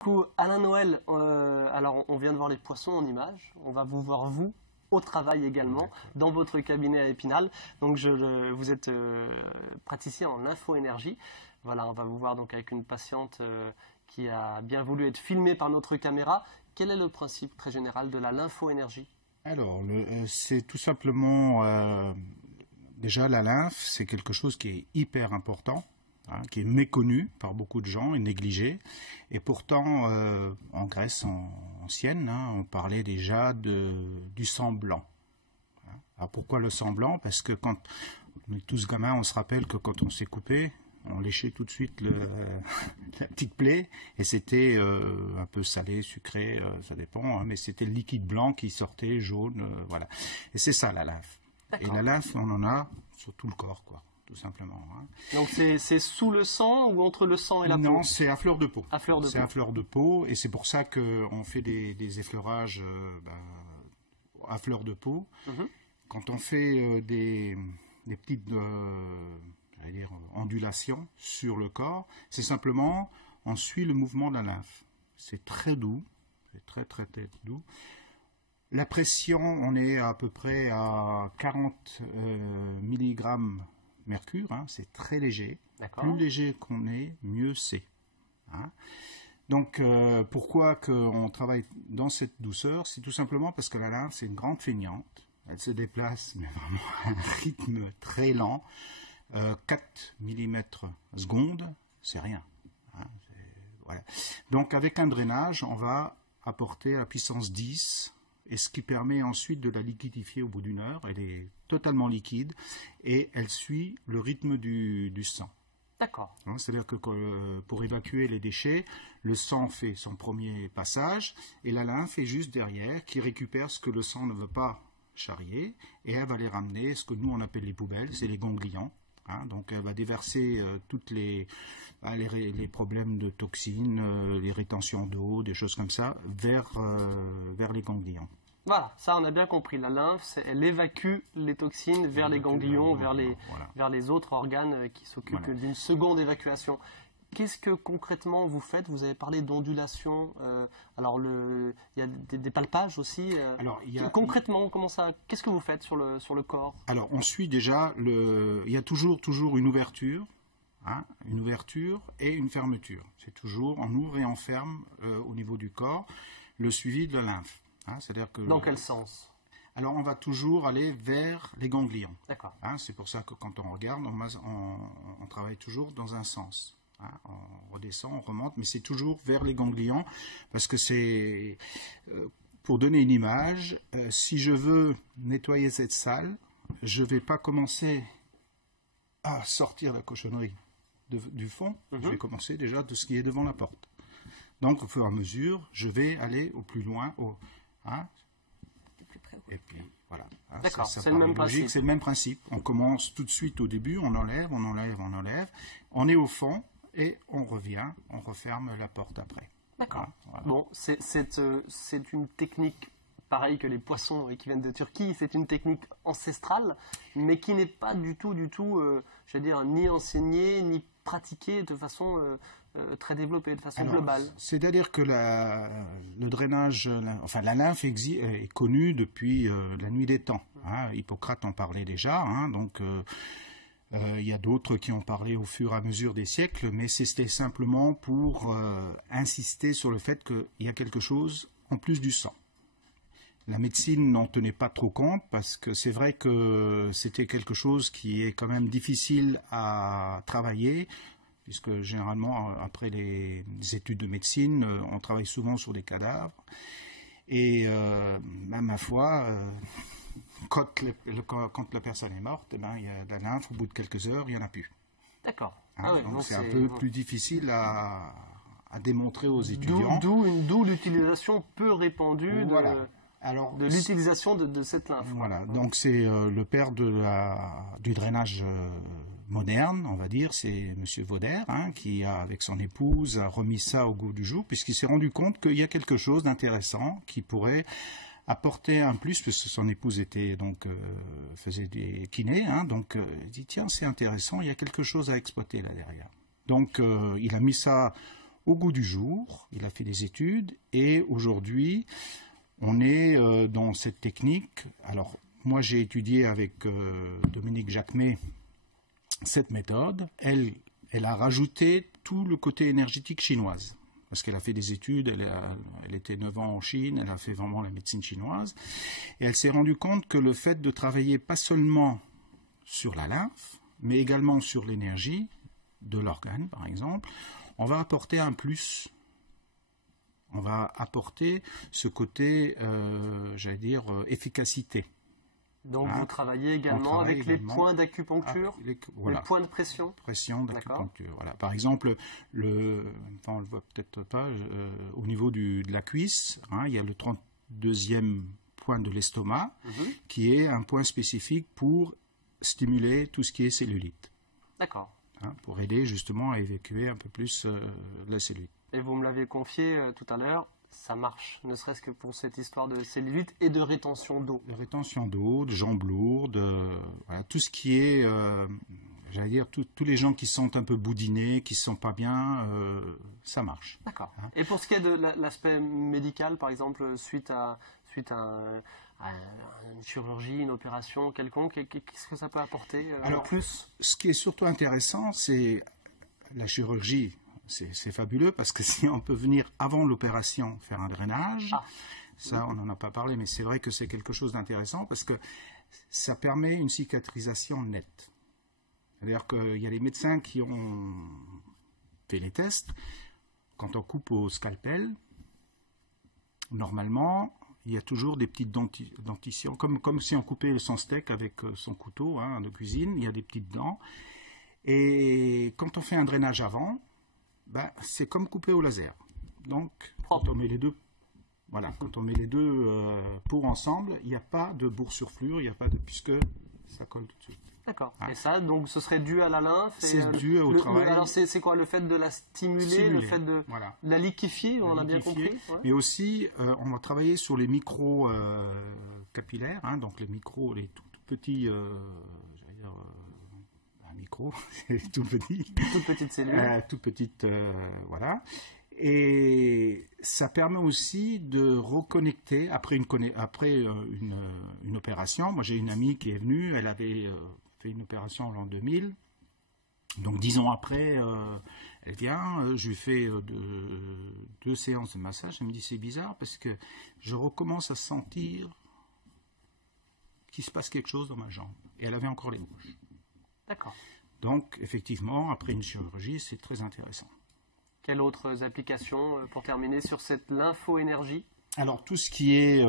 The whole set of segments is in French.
coup, Alain Noël, alors on vient de voir les poissons en image, on va vous voir vous au travail également, dans votre cabinet à Épinal. Donc vous êtes praticien en lympho-énergie. Voilà, on va vous voir donc avec une patiente qui a bien voulu être filmée par notre caméra. Quel est le principe très général de la lympho-énergie? Alors, c'est tout simplement, déjà la lymphe, c'est quelque chose qui est hyper important, hein, qui est méconnu par beaucoup de gens et négligé. Et pourtant, en Grèce ancienne, hein, on parlait déjà du sang blanc. Alors pourquoi le sang blanc? Parce que quand on est tous gamins, on se rappelle que quand on s'est coupé, on léchait tout de suite la petite plaie, et c'était un peu salé, sucré, ça dépend, hein, mais c'était le liquide blanc qui sortait, jaune, voilà. Et c'est ça la lymphe. Et la lymphe, on en a sur tout le corps, quoi, tout simplement. Hein. Donc c'est sous le sang ou entre le sang et la peau? Non, c'est à fleur de peau. À fleur de peau. C'est à fleur de peau, et c'est pour ça qu'on fait des effleurages à fleur de peau. Quand on fait des petites ondulations sur le corps, c'est simplement, on suit le mouvement de la lymphe. C'est très doux, c'est très doux. La pression, on est à peu près à 40 mg mercure, hein, c'est très léger. Plus léger qu'on est, mieux c'est. Hein. Donc, pourquoi on travaille dans cette douceur? C'est tout simplement parce que la lymphe, c'est une grande feignante. Elle se déplace, mais vraiment à un rythme très lent. 4 mm seconde, c'est rien. Hein, voilà. Donc, avec un drainage, on va apporter à puissance 10, et ce qui permet ensuite de la liquidifier au bout d'une heure. Elle est totalement liquide, et elle suit le rythme du sang. D'accord. C'est-à-dire que pour évacuer les déchets, le sang fait son premier passage, et la lymphe est juste derrière, qui récupère ce que le sang ne veut pas charrier, et elle va les ramener, ce que nous on appelle les poubelles, c'est les ganglions. Hein, donc elle va déverser toutes les problèmes de toxines, les rétentions d'eau, des choses comme ça, vers les ganglions. Voilà, ça on a bien compris. La lymphe, elle évacue les toxines vers les ganglions, vers les autres organes qui s'occupent d'une seconde évacuation. Qu'est-ce que concrètement vous faites? Vous avez parlé d'ondulation. Alors il y a des palpages aussi. Concrètement, qu'est-ce que vous faites sur le corps? Alors on suit déjà il y a toujours une ouverture, hein, une ouverture et une fermeture. C'est toujours on ouvre et on ferme au niveau du corps le suivi de la lymphe. Hein, c'est-à-dire que dans quel sens? Alors on va toujours aller vers les ganglions. D'accord. Hein, c'est pour ça que quand on regarde, on travaille toujours dans un sens. Hein, on redescend, on remonte, mais c'est toujours vers les ganglions, parce que c'est, pour donner une image, si je veux nettoyer cette salle, je ne vais pas commencer à sortir la cochonnerie du fond, je vais commencer déjà de ce qui est devant la porte. Donc au fur et à mesure, je vais aller au plus loin, hein, et puis voilà. Hein, d'accord, c'est le même principe. C'est le même principe. On commence tout de suite au début, on enlève, on est au fond, et on revient, on referme la porte après. D'accord. Voilà. Bon, c'est une technique pareille que les poissons qui viennent de Turquie, c'est une technique ancestrale, mais qui n'est pas du tout, je veux dire, ni enseignée, ni pratiquée de façon très développée, de façon globale. C'est-à-dire que le drainage, la lymphe est connue depuis la nuit des temps. Hein. Hippocrate en parlait déjà, hein, donc il y a d'autres qui ont parlé au fur et à mesure des siècles, mais c'était simplement pour insister sur le fait qu'il y a quelque chose en plus du sang. La médecine n'en tenait pas trop compte, parce que c'est vrai que c'était quelque chose qui est quand même difficile à travailler, puisque généralement, après les études de médecine, on travaille souvent sur des cadavres. Et ma foi, quand la personne est morte, il y a de la lymphe, au bout de quelques heures, il n'y en a plus. D'accord. Hein, donc c'est un peu plus difficile à démontrer aux étudiants. D'où l'utilisation peu répandue de l'utilisation de cette lymphe. Voilà, donc c'est le père du drainage moderne, on va dire, c'est M. Vauder, hein, qui avec son épouse a remis ça au goût du jour, puisqu'il s'est rendu compte qu'il y a quelque chose d'intéressant qui pourrait apporter un plus, puisque son épouse faisait des kinés, hein, donc il dit tiens, c'est intéressant, il y a quelque chose à exploiter là derrière. Donc il a mis ça au goût du jour. Il a fait des études et aujourd'hui, on est dans cette technique. Alors, moi, j'ai étudié avec Dominique Jacquemet cette méthode. Elle a rajouté tout le côté énergétique chinoise. Parce qu'elle a fait des études, elle était 9 ans en Chine, elle a fait vraiment la médecine chinoise. Et elle s'est rendue compte que le fait de travailler pas seulement sur la lymphe, mais également sur l'énergie de l'organe, par exemple, on va apporter un plus. On va apporter ce côté, j'allais dire, efficacité. Donc vous travaillez également avec les points d'acupuncture, les points de pression. Pression d'acupuncture. Voilà. Par exemple, on le voit peut-être pas, au niveau de la cuisse, il y a le 32e point de l'estomac, qui est un point spécifique pour stimuler tout ce qui est cellulite. D'accord. Pour aider justement à évacuer un peu plus la cellulite. Et vous me l'avez confié tout à l'heure, ça marche, ne serait-ce que pour cette histoire de cellulite et de rétention d'eau. De rétention d'eau, de jambes lourdes, voilà, tout ce qui est, j'allais dire, tous les gens qui sont un peu boudinés, qui ne se sentent pas bien, ça marche. D'accord. Et pour ce qui est de l'aspect médical, par exemple, suite à une chirurgie, une opération quelconque, qu'est-ce que ça peut apporter Alors, plus? Ce qui est surtout intéressant, c'est la chirurgie. C'est fabuleux parce que si on peut venir avant l'opération faire un drainage, ça on n'en a pas parlé, mais c'est vrai que c'est quelque chose d'intéressant parce que ça permet une cicatrisation nette. C'est-à-dire qu'il y a des médecins qui ont fait les tests. Quand on coupe au scalpel, normalement, il y a toujours des petites dentitions, comme si on coupait son steak avec son couteau de cuisine, il y a des petites dents. Et quand on fait un drainage avant, c'est comme couper au laser. Donc, quand on met les deux, pour ensemble, il n'y a pas de boursouflure, puisque ça colle tout de suite. D'accord. Et ça, donc, ce serait dû à la lymphe. C'est dû au travail. Alors, c'est quoi le fait de la stimuler, le fait de la liquéfier, on a bien compris. Mais aussi, on va travailler sur les micro capillaires, donc les tout petits. C'est tout petit. Toute petite cellule. Toute petite, voilà. Et ça permet aussi de reconnecter après une opération. Moi, j'ai une amie qui est venue, elle avait fait une opération en l'an 2000. Donc, 10 ans après, elle vient, je lui fais 2 séances de massage. Elle me dit, c'est bizarre parce que je recommence à sentir qu'il se passe quelque chose dans ma jambe. Et elle avait encore les bouches. D'accord. Donc, effectivement, après une chirurgie, c'est très intéressant. Quelles autres applications, pour terminer, sur cette lymphoénergie? Alors, tout ce qui est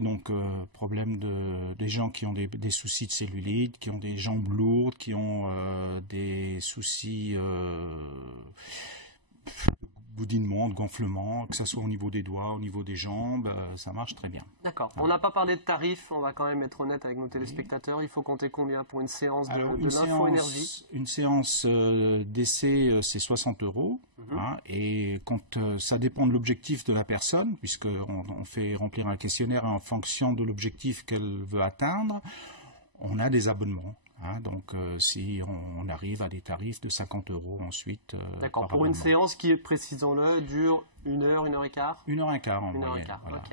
donc problème des gens qui ont des soucis de cellulite, qui ont des jambes lourdes, qui ont des soucis boudinement, de gonflement, que ce soit au niveau des doigts, au niveau des jambes, ça marche très bien. D'accord. On n'a pas parlé de tarifs, on va quand même être honnête avec nos téléspectateurs. Il faut compter combien pour une séance de lymphoénergie? Une séance d'essai, c'est 60 €. Et quand ça dépend de l'objectif de la personne, puisqu'on fait remplir un questionnaire en fonction de l'objectif qu'elle veut atteindre, on a des abonnements. Donc, si on arrive à des tarifs de 50 € ensuite. D'accord, pour une séance qui, précisons-le, dure 1 heure, 1 heure et quart? 1 heure et quart en moyenne. 1 heure et quart, ok.